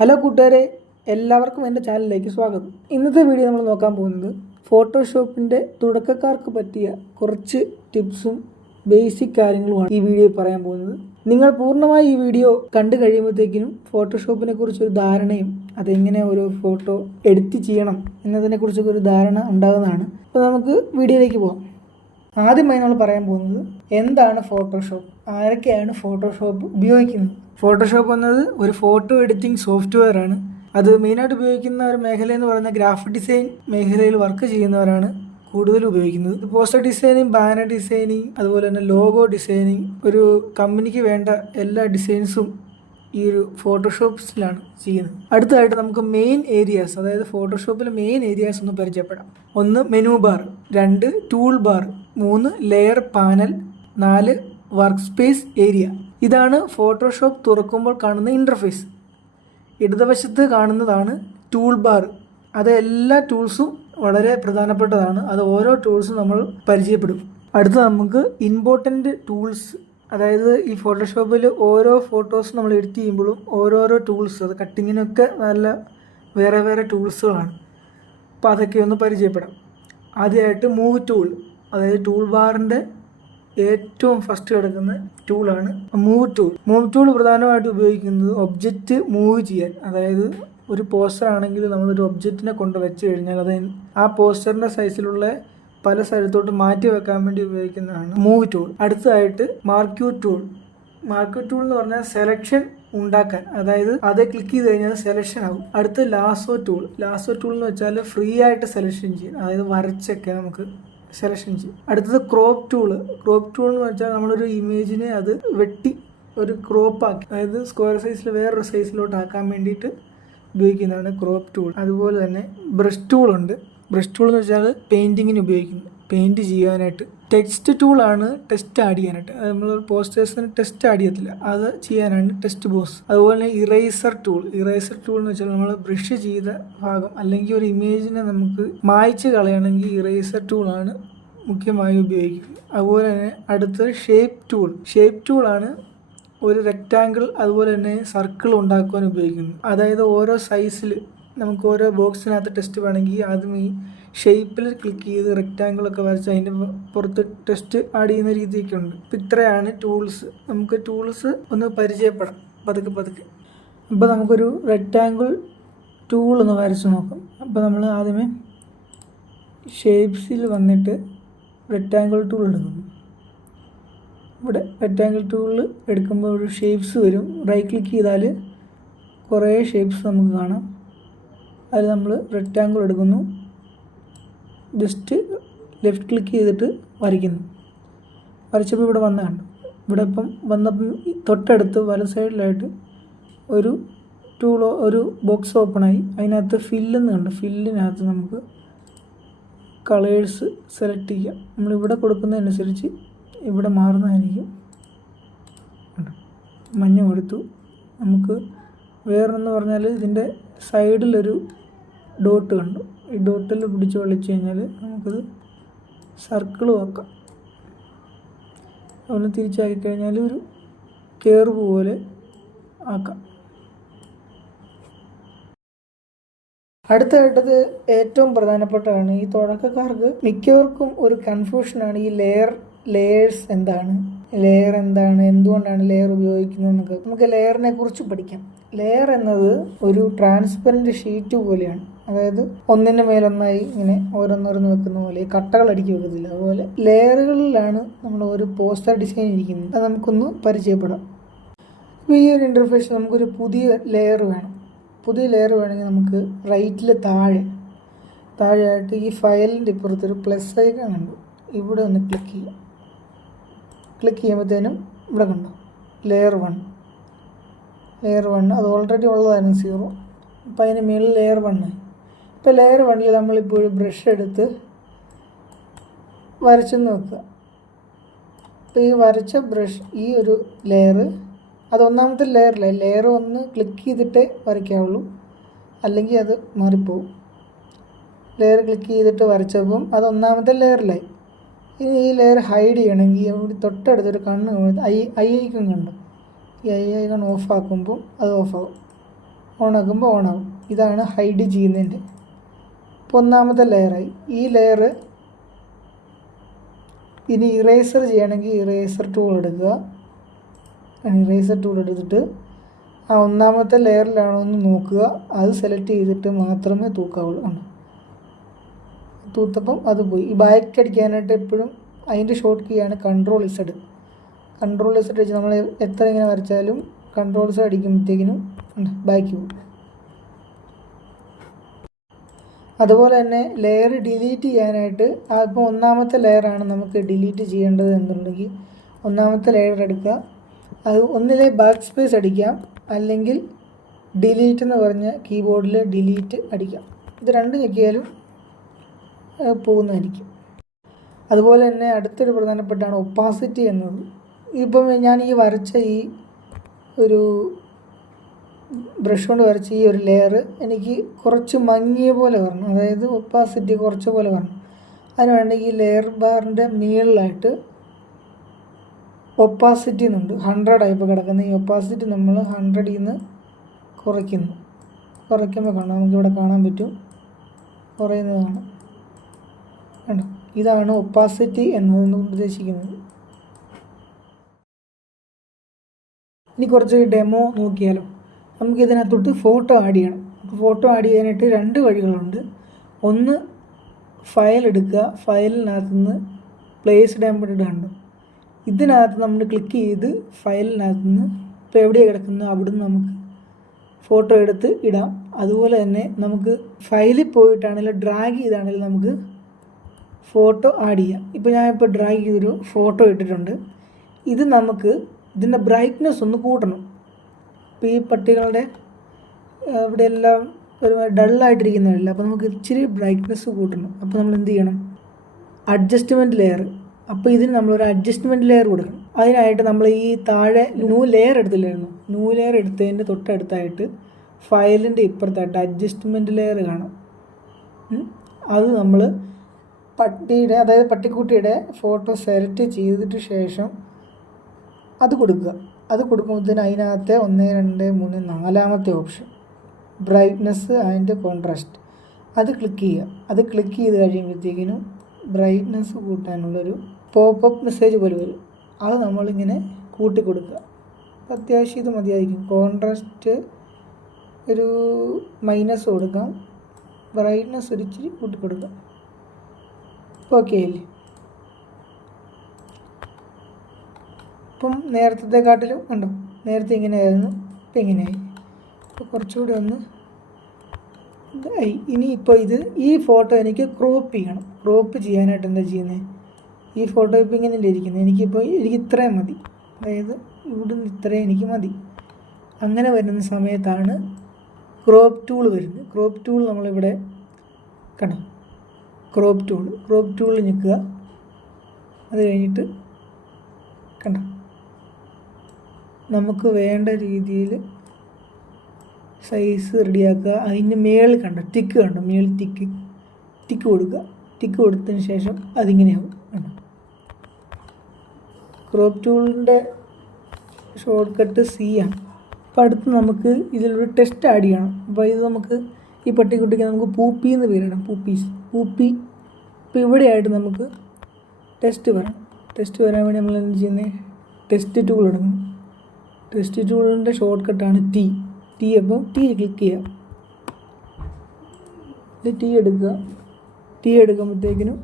Hello കൂട്ടുകാരെ, എല്ലാവർക്കും എൻ്റെ ചാനലിലേക്ക് സ്വാഗതം. ഇന്നത്തെ വീഡിയോ നമ്മൾ നോക്കാൻ പോകുന്നത് ഫോട്ടോഷോപ്പിൻ്റെ തുടക്കക്കാർക്ക് പറ്റിയ കുറച്ച് ടിപ്സും ബേസിക് കാര്യങ്ങളുമാണ് ഈ വീഡിയോയിൽ പറയാൻ പോകുന്നത്. നിങ്ങൾ പൂർണ്ണമായി ഈ വീഡിയോ കണ്ടു കഴിയുമ്പോഴത്തേക്കിനും ഫോട്ടോഷോപ്പിനെ കുറിച്ചൊരു ധാരണയും അതെങ്ങനെ ഒരു ഫോട്ടോ എഡിറ്റ് ചെയ്യണം എന്നതിനെക്കുറിച്ചൊക്കെ ഒരു ധാരണ ഉണ്ടാകുന്നതാണ്. അപ്പോൾ നമുക്ക് വീഡിയോയിലേക്ക് പോകാം. ആദ്യമായി നമ്മൾ പറയാൻ പോകുന്നത് എന്താണ് ഫോട്ടോഷോപ്പ്, ആരൊക്കെയാണ് ഫോട്ടോഷോപ്പ് ഉപയോഗിക്കുന്നത്. ഫോട്ടോഷോപ്പ് എന്നത് ഒരു ഫോട്ടോ എഡിറ്റിംഗ് സോഫ്റ്റ്വെയർ ആണ്. അത് മെയിനായിട്ട് ഉപയോഗിക്കുന്ന ഒരു മേഖല എന്ന് പറയുന്നത് ഗ്രാഫിക് ഡിസൈൻ മേഖലയിൽ വർക്ക് ചെയ്യുന്നവരാണ് കൂടുതൽ ഉപയോഗിക്കുന്നത്. പോസ്റ്റർ ഡിസൈനിങ്, ബാനർ ഡിസൈനിങ്, അതുപോലെ തന്നെ ലോഗോ ഡിസൈനിങ്, ഒരു കമ്പനിക്ക് വേണ്ട എല്ലാ ഡിസൈൻസും ഈ ഒരു ഫോട്ടോഷോപ്സിലാണ് ചെയ്യുന്നത്. അടുത്തതായിട്ട് നമുക്ക് മെയിൻ ഏരിയാസ്, അതായത് ഫോട്ടോഷോപ്പിലെ മെയിൻ ഏരിയാസ് ഒന്ന് പരിചയപ്പെടാം. 1 menu bar, 2 tool bar, 3 layer panel, 4 work space area. ഇതാണ് ഫോട്ടോഷോപ്പ് തുറക്കുമ്പോൾ കാണുന്ന ഇൻ്റർഫേസ്. ഇടതുവശത്ത് കാണുന്നതാണ് ടൂൾ ബാർ. അത് എല്ലാ ടൂൾസും വളരെ പ്രധാനപ്പെട്ടതാണ്. അത് ഓരോ ടൂൾസും നമ്മൾ പരിചയപ്പെടും. അടുത്ത നമുക്ക് ഇമ്പോർട്ടൻ്റ് ടൂൾസ്, അതായത് ഈ ഫോട്ടോഷോപ്പിൽ ഓരോ ഫോട്ടോസ് നമ്മൾ എഡിറ്റ് ചെയ്യുമ്പോഴും ഓരോരോ ടൂൾസ്, അത് കട്ടിങ്ങിനൊക്കെ നല്ല വേറെ വേറെ ടൂൾസുകളാണ്. അപ്പോൾ അതൊക്കെ ഒന്ന് പരിചയപ്പെടാം. ആദ്യമായിട്ട് മൂവ് ടൂൾ, അതായത് ടൂൾ ബാറിൻ്റെ ഏറ്റവും ഫസ്റ്റ് കിടക്കുന്ന ടൂളാണ് മൂവ് ടൂൾ. മൂവ് ടൂൾ പ്രധാനമായിട്ട് ഉപയോഗിക്കുന്നത് ഒബ്ജക്റ്റ് മൂവ് ചെയ്യാൻ. അതായത് ഒരു പോസ്റ്റർ ആണെങ്കിൽ നമ്മളൊരു ഒബ്ജക്റ്റിനെ കൊണ്ട് വെച്ച് കഴിഞ്ഞാൽ അത് ആ പോസ്റ്ററിൻ്റെ സൈസിലുള്ള പല സ്ഥലത്തോട്ട് മാറ്റി വെക്കാൻ വേണ്ടി ഉപയോഗിക്കുന്നതാണ് മൂവ് ടൂൾ. അടുത്തതായിട്ട് മാർക്യൂ ടൂൾ. മാർക്യൂ ടൂൾ എന്ന് പറഞ്ഞാൽ സെലക്ഷൻ ഉണ്ടാക്കാൻ, അതായത് അത് ക്ലിക്ക് ചെയ്ത് കഴിഞ്ഞാൽ സെലക്ഷൻ ആവും. അടുത്ത് ലാസോ ടൂൾ. ലാസോ ടൂൾ എന്ന് വെച്ചാൽ ഫ്രീ ആയിട്ട് സെലക്ഷൻ ചെയ്യും, അതായത് വരച്ചൊക്കെ നമുക്ക് സെലക്ഷൻ ചെയ്യും. അടുത്തത് ക്രോപ്പ് ടൂള്. ക്രോപ്പ് ടൂൾ എന്ന് വെച്ചാൽ നമ്മളൊരു ഇമേജിനെ അത് വെട്ടി ഒരു ക്രോപ്പാക്കി, അതായത് സ്ക്വയർ സൈസിൽ വേറൊരു സൈസിലോട്ട് ആക്കാൻ വേണ്ടിയിട്ട് ഉപയോഗിക്കുന്നതാണ് ക്രോപ്പ് ടൂൾ. അതുപോലെ തന്നെ ബ്രഷ് ടൂൾ ഉണ്ട്. ബ്രഷ് ടൂൾ എന്ന് വെച്ചാൽ പെയിൻറ്റിങ്ങിന് ഉപയോഗിക്കുന്നു, പെയിൻറ്റ് ചെയ്യാനായിട്ട്. ടെക്സ്റ്റ് ടൂളാണ് ടെക്സ്റ്റ് ആഡ് ചെയ്യാനായിട്ട്. അത് നമ്മൾ പോസ്റ്റേഴ്സിന് ടെക്സ്റ്റ് ആഡ് ചെയ്യത്തില്ല, അത് ചെയ്യാനാണ് ടെക്സ്റ്റ് ബോക്സ്. അതുപോലെ തന്നെ ഇറേസർ ടൂൾ. ഇറേസർ ടൂൾ എന്ന് വെച്ചാൽ നമ്മൾ ബ്രഷ് ചെയ്ത ഭാഗം അല്ലെങ്കിൽ ഒരു ഇമേജിനെ നമുക്ക് മായ്ച്ച് കളയണമെങ്കിൽ ഇറേസർ ടൂളാണ് മുഖ്യമായി ഉപയോഗിക്കുന്നത്. അതുപോലെ തന്നെ അടുത്തത് ഷേപ്പ് ടൂൾ. ഷേപ്പ് ടൂളാണ് ഒരു റെക്റ്റാങ്കിൾ അതുപോലെ തന്നെ സർക്കിൾ ഉണ്ടാക്കുവാൻ ഉപയോഗിക്കുന്നത്. അതായത് ഓരോ സൈസിൽ നമുക്ക് ഓരോ ബോക്സിനകത്ത് ടെക്സ്റ്റ് വേണമെങ്കിൽ ആദ്യം ഈ ഷേപ്പിൽ ക്ലിക്ക് ചെയ്ത് റെക്റ്റാങ്കിളൊക്കെ വരച്ച് അതിൻ്റെ പുറത്ത് ടെക്സ്റ്റ് ആഡ് ചെയ്യുന്ന രീതിയൊക്കെ ഉണ്ട്. അപ്പോൾ ഇത്രയാണ് ടൂൾസ്. നമുക്ക് ടൂൾസ് ഒന്ന് പരിചയപ്പെടാം പതുക്കെ. അപ്പോൾ നമുക്കൊരു റെക്റ്റാങ്കിൾ ടൂൾ ഒന്ന് വരച്ച് നോക്കാം. അപ്പോൾ നമ്മൾ ആദ്യമേ ഷേപ്സിൽ വന്നിട്ട് റെക്റ്റാങ്കിൾ ടൂൾ എടുക്കുന്നു. ഇവിടെ റെക്റ്റാങ്കിൾ ടൂളിൽ എടുക്കുമ്പോൾ ഒരു ഷേപ്സ് വരും. റൈറ്റ് ക്ലിക്ക് ചെയ്താൽ കുറേ ഷേപ്സ് നമുക്ക് കാണാം. അതിൽ നമ്മൾ റെക്റ്റാങ്കിൾ എടുക്കുന്നു, ജസ്റ്റ് ലെഫ്റ്റ് ക്ലിക്ക് ചെയ്തിട്ട് വരയ്ക്കുന്നു. വരച്ചപ്പോൾ ഇവിടെ വന്ന കണ്ടു. ഇവിടെ ഇപ്പം വന്നപ്പം തൊട്ടടുത്ത് വല സൈഡിലായിട്ട് ഒരു ടൂളോ ഒരു ബോക്സ് ഓപ്പണായി. അതിനകത്ത് ഫില്ലെന്ന് കണ്ടു. ഫില്ലിനകത്ത് നമുക്ക് കളേഴ്സ് സെലക്ട് ചെയ്യാം. നമ്മളിവിടെ കൊടുക്കുന്നതനുസരിച്ച് ഇവിടെ മാറുന്നതായിരിക്കും. മഞ്ഞ കൊടുത്തു. നമുക്ക് വേറെന്ന് പറഞ്ഞാൽ ഇതിൻ്റെ സൈഡിലൊരു ഡോട്ട് കണ്ടു. ഈ ഡോട്ടിൽ പിടിച്ച് വലിച്ചു കഴിഞ്ഞാൽ നമുക്കത് സർക്കിളും ആക്കാം. അതുപോലെ തിരിച്ചാക്കി കഴിഞ്ഞാൽ ഒരു കേർവ് പോലെ ആക്കാം. അടുത്തതായിട്ടത് ഏറ്റവും പ്രധാനപ്പെട്ടതാണ്. ഈ തുടക്കക്കാർക്ക് മിക്കവർക്കും ഒരു കൺഫ്യൂഷനാണ് ഈ ലെയേഴ്സ് എന്താണ്, എന്തുകൊണ്ടാണ് ലെയർ ഉപയോഗിക്കുന്നതെന്നൊക്കെ. നമുക്ക് ലെയറിനെ കുറിച്ച് പഠിക്കാം. ലെയർ എന്നത് ഒരു ട്രാൻസ്പെറൻറ്റ് ഷീറ്റ് പോലെയാണ്. അതായത് ഒന്നിന് മേലൊന്നായി ഇങ്ങനെ ഓരോന്നോരോന്ന് വെക്കുന്ന പോലെ, ഈ കട്ടകൾ അടുക്കി വെക്കത്തില്ല, അതുപോലെ ലെയറുകളിലാണ് നമ്മൾ ഒരു പോസ്റ്റർ ഡിസൈൻ ഇരിക്കുന്നത്. അത് നമുക്കൊന്ന് പരിചയപ്പെടാം. അപ്പോൾ ഈ ഒരു ഇൻ്റർഫേസ് നമുക്കൊരു പുതിയ ലെയർ വേണം. പുതിയ ലെയർ വേണമെങ്കിൽ നമുക്ക് റൈറ്റിൽ താഴെയായിട്ട് ഈ ഫയലിൻ്റെ ഇപ്പുറത്തൊരു പ്ലസ് ഐക്കൺ കണ്ടു. ഇവിടെ ഒന്ന് ക്ലിക്ക് ചെയ്യാം. ക്ലിക്ക് ചെയ്യുമ്പോഴത്തേനും ഇവിടെ കണ്ടു ലെയർ 1. അത് ഓൾറെഡി ഉള്ളതായിരുന്നു 0. അപ്പോൾ അതിന് മേളിൽ ലെയർ 1. ഇപ്പോൾ ലെയർ 1 നമ്മളിപ്പോൾ ഒരു ബ്രഷ് എടുത്ത് വരച്ചെന്ന് വെക്കുക. അപ്പോൾ ഈ വരച്ച ബ്രഷ് ഈ ഒരു ലെയർ, അത് ഒന്നാമത്തെ ലെയറിലെ ലെയർ 1 ക്ലിക്ക് ചെയ്തിട്ടേ വരയ്ക്കാവുള്ളൂ, അല്ലെങ്കിൽ അത് മാറിപ്പോവും. ലെയർ ക്ലിക്ക് ചെയ്തിട്ട് വരച്ചപ്പം അത് ഒന്നാമത്തെ ലെയറിലായി. ഇനി ഈ ലെയർ ഹൈഡ് ചെയ്യണമെങ്കിൽ അവിടെ തൊട്ടടുത്തൊരു കണ്ണ് ഐ ഐക്കൺ കണ്ടു. ഈ ഐ ഐക്കൺ ഓഫ് ആക്കുമ്പോൾ അത് ഓഫാകും. ഓണാക്കുമ്പോൾ ഓണാകും. ഇതാണ് ഹൈഡ് ചെയ്യുന്നതിൻ്റെ. ഇപ്പോൾ ഒന്നാമത്തെ ലെയറായി. ഈ ലെയർ ഇനി ഇറേസർ ചെയ്യണമെങ്കിൽ ഇറേസർ ടൂൾ എടുക്കുക. ഇറേസർ ടൂൾ എടുത്തിട്ട് ആ ഒന്നാമത്തെ ലെയറിലാണോ എന്ന് നോക്കുക. അത് സെലക്ട് ചെയ്തിട്ട് മാത്രമേ തൂക്കാവുള്ളൂ. തൂത്തപ്പം അത് പോയി. ഈ ബാക്ക് അടിക്കാനായിട്ട് എപ്പോഴും അതിൻ്റെ ഷോർട്ട് കീയാണ് Ctrl+Z. Ctrl+Z വെച്ച് നമ്മൾ എത്ര ഇങ്ങനെ വരച്ചാലും Ctrl+Z അടിക്കുമ്പോഴത്തേക്കിനും ബാക്ക് പോകും. അതുപോലെ തന്നെ ലെയർ ഡിലീറ്റ് ചെയ്യാനായിട്ട് ഇപ്പോൾ ഒന്നാമത്തെ ലെയറാണ് നമുക്ക് ഡിലീറ്റ് ചെയ്യേണ്ടത് എന്നുണ്ടെങ്കിൽ ഒന്നാമത്തെ ലെയർ എടുക്കുക. അത് ഒന്നിലെ ബാക്ക് സ്പേസ് അടിക്കാം, അല്ലെങ്കിൽ ഡിലീറ്റ് എന്ന് പറഞ്ഞ കീബോർഡിൽ ഡിലീറ്റ് അടിക്കാം. ഇത് രണ്ടും ഞെക്കിയാലും പോകുന്നതായിരിക്കും. അതുപോലെ തന്നെ അടുത്തൊരു പ്രധാനപ്പെട്ടാണ് ഒപ്പാസിറ്റി എന്നത്. ഇപ്പം ഞാൻ ഈ വരച്ച ഈ ഒരു ബ്രഷ് കൊണ്ട് വരച്ച ഈ ഒരു ലെയർ എനിക്ക് കുറച്ച് മങ്ങിയ പോലെ വരണം, അതായത് ഒപ്പാസിറ്റി കുറച്ച് പോലെ വരണം. അതിന് വേണമെങ്കിൽ ഈ ലെയർ ബാറിൻ്റെ മുകളിലായിട്ട് ഒപ്പാസിറ്റി എന്നുണ്ട്. 100 ആയിപ്പോൾ കിടക്കുന്ന ഈ ഒപ്പാസിറ്റി നമ്മൾ 100ൽ നിന്ന് കുറയ്ക്കുമ്പോൾ കാണാം, നമുക്കിവിടെ കാണാൻ പറ്റും കുറയുന്നതാണ്. കണ്ടോ, ഇതാണ് ഒപ്പാസിറ്റി എന്നതുകൊണ്ട് ഉദ്ദേശിക്കുന്നത്. ഇനി കുറച്ച് ഡെമോ നോക്കിയാലോ. നമുക്കിതിനകത്തോട്ട് ഫോട്ടോ ആഡ് ചെയ്യണം. ഫോട്ടോ ആഡ് ചെയ്യാനായിട്ട് 2 വഴികളുണ്ട്. ഒന്ന്, ഫയൽ എടുക്കുക, ഫയലിനകത്ത് നിന്ന് പ്ലേസ് ഡെമോ കണ്ടു. ഇതിനകത്ത് നമ്മൾ ക്ലിക്ക് ചെയ്ത് ഫയലിനകത്ത് നിന്ന് ഇപ്പോൾ എവിടെയാണ് കിടക്കുന്നത് അവിടുന്ന് നമുക്ക് ഫോട്ടോ എടുത്ത് ഇടാം. അതുപോലെ തന്നെ നമുക്ക് ഫയലിൽ പോയിട്ടാണെങ്കിലും ഡ്രാഗ് ചെയ്താണെങ്കിലും നമുക്ക് ഫോട്ടോ ആഡ് ചെയ്യാം. ഇപ്പോൾ ഞാനിപ്പോൾ ഡ്രാഗ് ചെയ്തൊരു ഫോട്ടോ ഇട്ടിട്ടുണ്ട്. ഇത് നമുക്ക് ഇതിൻ്റെ ബ്രൈറ്റ്നെസ് ഒന്ന് കൂട്ടണം. ഇപ്പോൾ ഈ പട്ടികളുടെ ഇവിടെ എല്ലാം ഒരു ഡള്ളായിട്ടിരിക്കുന്നതല്ല, അപ്പോൾ നമുക്ക് ഇച്ചിരി ബ്രൈറ്റ്നെസ് കൂട്ടണം. അപ്പോൾ നമ്മൾ എന്ത് ചെയ്യണം, അഡ്ജസ്റ്റ്മെൻറ്റ് ലെയർ. അപ്പോൾ ഇതിന് നമ്മളൊരു അഡ്ജസ്റ്റ്മെൻറ്റ് ലെയർ കൊടുക്കണം. അതിനായിട്ട് നമ്മൾ ഈ താഴെ ന്യൂ ലെയർ എടുത്തില്ലായിരുന്നു, ന്യൂ ലെയർ എടുത്തതിൻ്റെ തൊട്ടടുത്തായിട്ട് ഫയലിൻ്റെ ഇപ്പുറത്തായിട്ട് അഡ്ജസ്റ്റ്മെൻറ്റ് ലെയർ കാണാം. അത് നമ്മൾ പട്ടിയുടെ, അതായത് പട്ടിക്കുട്ടിയുടെ ഫോട്ടോ സെലക്ട് ചെയ്തിട്ട് ശേഷം അത് കൊടുക്കുക. അത് കൊടുക്കുമ്പോഴത്തേന് അതിനകത്തെ 1, 2, 3, 4ാമത്തെ ഓപ്ഷൻ ബ്രൈറ്റ്നെസ് ആൻഡ് കോൺട്രാസ്റ്റ് അത് ക്ലിക്ക് ചെയ്യുക. അത് ക്ലിക്ക് ചെയ്ത് കഴിയുമ്പോഴത്തേക്കിനും ബ്രൈറ്റ്നെസ് കൂട്ടാനുള്ളൊരു പോപ്പപ്പ് മെസ്സേജ് പോലെ വരും. അത് നമ്മളിങ്ങനെ കൂട്ടി കൊടുക്കുക. അത്യാവശ്യം ഇത് മതിയായിരിക്കും. കോൺട്രാസ്റ്റ് ഒരു മൈനസ് കൊടുക്കാം, ബ്രൈറ്റ്നെസ് ഒരു ഇച്ചിരി കൂട്ടി കൊടുക്കാം. ഓക്കെ അല്ലേ? ഇപ്പം നേരത്തെക്കാട്ടിലും ഉണ്ടോ, നേരത്തെ ഇങ്ങനെയായിരുന്നു, ഇപ്പം ഇങ്ങനെയായി. ഇപ്പോൾ കുറച്ചുകൂടി ഒന്ന് ഇതായി. ഇനി ഇപ്പോൾ ഈ ഫോട്ടോ എനിക്ക് ക്രോപ്പ് ചെയ്യണം. ക്രോപ്പ് ചെയ്യാനായിട്ട് എന്താ ചെയ്യുന്നത്, ഈ ഫോട്ടോ ഇപ്പോൾ ഇങ്ങനെ ഇരിക്കുന്നത്, എനിക്ക് ഇത്രയും മതി, അതായത് ഇവിടുന്ന് ഇത്രയും എനിക്ക് മതി. അങ്ങനെ വരുന്ന സമയത്താണ് ക്രോപ്പ് ടൂൾ വരുന്നത്. ക്രോപ്പ് ടൂൾ നമ്മളിവിടെ കണ്ടോ, ക്രോപ്പ് ടൂൾ ഞെക്കുക. അത് കഴിഞ്ഞിട്ട് കണ്ടോ, നമുക്ക് വേണ്ട രീതിയിൽ സൈസ് റെഡിയാക്കുക. അതിൻ്റെ മേളിൽ കണ്ടോ ടിക്ക് കണ്ടോ, മേളിൽ ടിക്ക് കൊടുക്കുക. ടിക്ക് കൊടുത്തതിന് ശേഷം അതിങ്ങനെയാവും. കണ്ടോ, ക്രോപ്പ് ടൂളിൻ്റെ ഷോർട്ട് കട്ട് C ആണ്. അപ്പോൾ അടുത്ത് നമുക്ക് ഇതിലൊരു ടെസ്റ്റ് ആഡ് ചെയ്യണം. അപ്പോൾ ഇത് നമുക്ക് ഈ പട്ടിക്കുട്ടിക്ക് നമുക്ക് പൂപ്പി എന്ന് പേരിടാം. പൂപ്പി. ഇപ്പോൾ ഇവിടെയായിട്ട് നമുക്ക് ടെസ്റ്റ് വരണം. ടെസ്റ്റ് വരാൻ വേണ്ടി നമ്മൾ എന്ത് ചെയ്യുന്നത്, ടെസ്റ്റ് ടൂൾ എടുക്കണം. ടെസ്റ്റ് ടൂളിൻ്റെ ഷോർട്ട് കട്ടാണ് T. അപ്പോൾ T ക്ലിക്ക് ചെയ്യാം. ഇത് T എടുക്കുക. T എടുക്കുമ്പോഴത്തേക്കിനും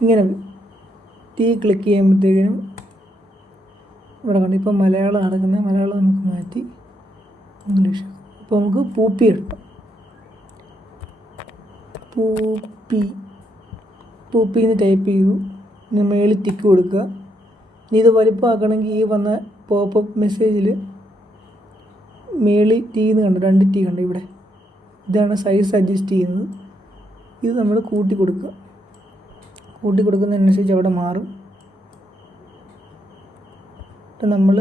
ഇങ്ങനെ T ക്ലിക്ക് ചെയ്യുമ്പോഴത്തേക്കിനും ഇവിടെ കണ്ടു. ഇപ്പം മലയാളം നടക്കുന്നത്, മലയാളം നമുക്ക് മാറ്റി ഇംഗ്ലീഷ്. അപ്പോൾ നമുക്ക് പൂപ്പി എടുക്കാം. പൂപ്പി എന്ന് ടൈപ്പ് ചെയ്തു. ഇനി മേളിൽ ടിക്ക് കൊടുക്കുക. ഇനി ഇത് വലിപ്പമാക്കണമെങ്കിൽ ഈ വന്ന പോപ്പപ്പ് മെസ്സേജിൽ മേളിൽ T എന്ന് കണ്ടു, 2 T കണ്ടു ഇവിടെ. ഇതാണ് സൈസ് അഡ്ജസ്റ്റ് ചെയ്യുന്നത്. ഇത് നമ്മൾ കൂട്ടി കൊടുക്കുക. കൂട്ടി കൊടുക്കുന്നതിനനുസരിച്ച് അവിടെ മാറും. നമ്മൾ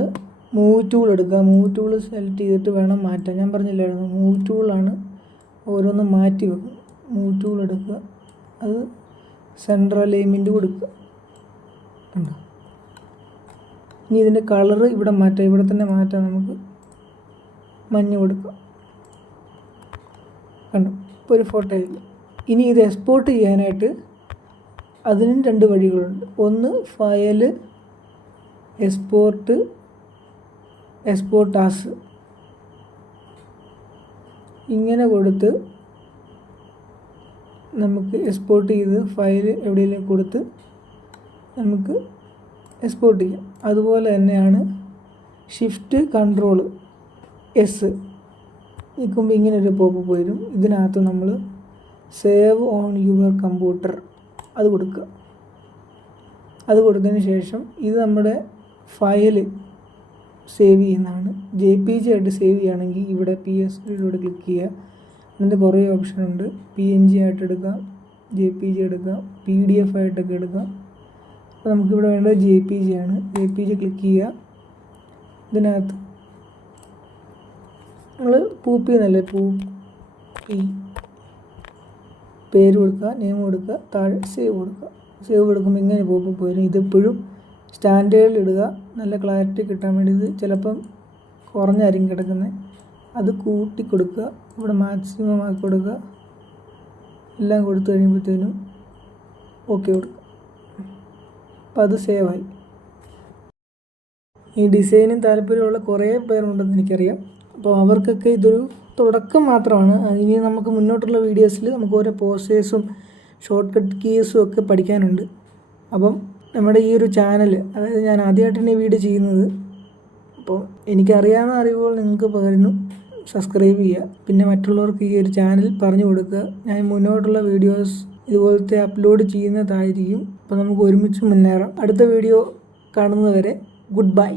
മൂവ് ടൂൾ എടുക്കുക. മൂവ് ടൂൾ സെലക്ട് ചെയ്തിട്ട് വേണം മാറ്റാൻ. ഞാൻ പറഞ്ഞില്ലായിരുന്നു, മൂവ് ടൂളാണ് ഓരോന്നും മാറ്റി വെക്കും. മൂവ് ടൂൾ എടുക്കുക. അത് സെൻട്രൽ അലൈൻമെൻറ്റ് കൊടുക്കുക. ഉണ്ടോ, ഇനി ഇതിൻ്റെ കളറ് ഇവിടെ മാറ്റാം, ഇവിടെ തന്നെ മാറ്റാം. നമുക്ക് മഞ്ഞ കൊടുക്കാം. കണ്ടോ, ഇപ്പോൾ ഒരു ഫോട്ടോ ആയി. ഇനി ഇത് എക്സ്പോർട്ട് ചെയ്യാനായിട്ട് അതിനും 2 വഴികളുണ്ട്. ഒന്ന് ഫയൽ എക്സ്പോർട്ട് ആസ് ഇങ്ങനെ കൊടുത്ത് നമുക്ക് എക്സ്പോർട്ട് ചെയ്ത് ഫയൽ എവിടെയെങ്കിലും കൊടുത്ത് നമുക്ക് എക്സ്പോർട്ട് ചെയ്യാം. അതുപോലെ തന്നെയാണ് ഷിഫ്റ്റ് കൺട്രോൾ എസ് നിൽക്കുമ്പോൾ ഇങ്ങനെ ഒരു പോപ്പ് വരും. ഇതിനകത്ത് നമ്മൾ സേവ് ഓൺ യുവർ കമ്പ്യൂട്ടർ അത് കൊടുക്കുക. അത് കൊടുത്തതിന് ശേഷം ഇത് നമ്മുടെ ഫയൽ സേവ് ചെയ്യുന്നതാണ്. JPG ആയിട്ട് സേവ് ചെയ്യുകയാണെങ്കിൽ ഇവിടെ PSD ക്ലിക്ക് ചെയ്യുക. അതിൻ്റെ കുറേ ഓപ്ഷനുണ്ട്. PNG ആയിട്ട് എടുക്കാം, JPG എടുക്കാം, PDF ആയിട്ടൊക്കെ എടുക്കാം. അപ്പോൾ നമുക്കിവിടെ വേണ്ടത് JPG ആണ്. JPG ക്ലിക്ക് ചെയ്യുക. ഇതിനകത്ത് നമ്മൾ പൂപ്പി എന്നല്ലേ, പൂപ്പി പേര് കൊടുക്കുക, നെയിം കൊടുക്കുക, താഴെ സേവ് കൊടുക്കുക. സേവ് കൊടുക്കുമ്പോൾ ഇങ്ങനെ പോപ്പ് വരും. ഇതെപ്പോഴും സ്റ്റാൻഡേർഡിൽ ഇടുക, നല്ല ക്ലാരിറ്റി കിട്ടാൻ വേണ്ടി. ഇത് ചിലപ്പം കുറഞ്ഞായിരിക്കും കിടക്കുന്നത്, അത് കൂട്ടി കൊടുക്കുക. ഇവിടെ മാക്സിമം ആക്കി കൊടുക്കുക. എല്ലാം കൊടുത്തു കഴിയുമ്പോഴത്തേനും ഓക്കെ കൊടുക്കുക. അപ്പം അത് സേവായി. ഈ ഡിസൈനും താല്പര്യമുള്ള കുറേ പേരുണ്ടെന്ന് എനിക്കറിയാം. അപ്പോൾ അവർക്കൊക്കെ ഇതൊരു തുടക്കം മാത്രമാണ്. ഇനി നമുക്ക് മുന്നോട്ടുള്ള വീഡിയോസിൽ നമുക്ക് ഓരോ പോസ്റ്റേഴ്സും ഷോർട്ട് കട്ട് കീസും ഒക്കെ പഠിക്കാനുണ്ട്. അപ്പം നമ്മുടെ ഈ ഒരു ചാനൽ, അതായത് ഞാൻ ആദ്യമായിട്ടാണ് ഈ വീഡിയോ ചെയ്യുന്നത്, അപ്പോൾ എനിക്കറിയാവുന്ന അറിവുകൾ നിങ്ങൾക്ക് പകരുന്നു. സബ്സ്ക്രൈബ് ചെയ്യുക. പിന്നെ മറ്റുള്ളവർക്ക് ഈ ഒരു ചാനൽ പറഞ്ഞു കൊടുക്കുക. ഞാൻ മുന്നോട്ടുള്ള വീഡിയോസ് ഇതുപോലത്തെ അപ്ലോഡ് ചെയ്യുന്നതായിരിക്കും. അപ്പോൾ നമുക്ക് ഒരുമിച്ച് മുന്നേറാം. അടുത്ത വീഡിയോ കാണുന്നതുവരെ ഗുഡ് ബൈ.